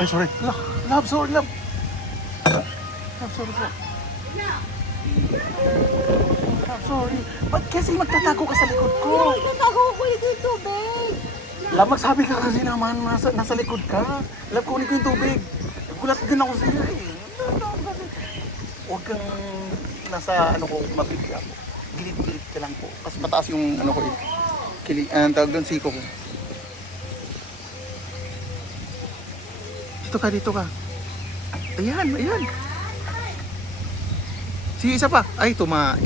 Ay, sorry. Love, sorry, love. Love, sorry po. Love, sorry. Ba't kasi magtatago ka sa likod ko? Nagtatago ko ulit yung tubig. Love, magsabi ka kasi naman, nasa likod ka. Love, kunin ko yung tubig. Gulat din ako sa'yo eh. Huwag kang nasa ano ko, mabigla po. Gilid-gilid ka lang po. Kasi mataas yung ano ko eh. Ang tawag doon, siko ko. Dito ka, dito ka. Ayan, ayan. Sige, isa pa. Ay, tumain.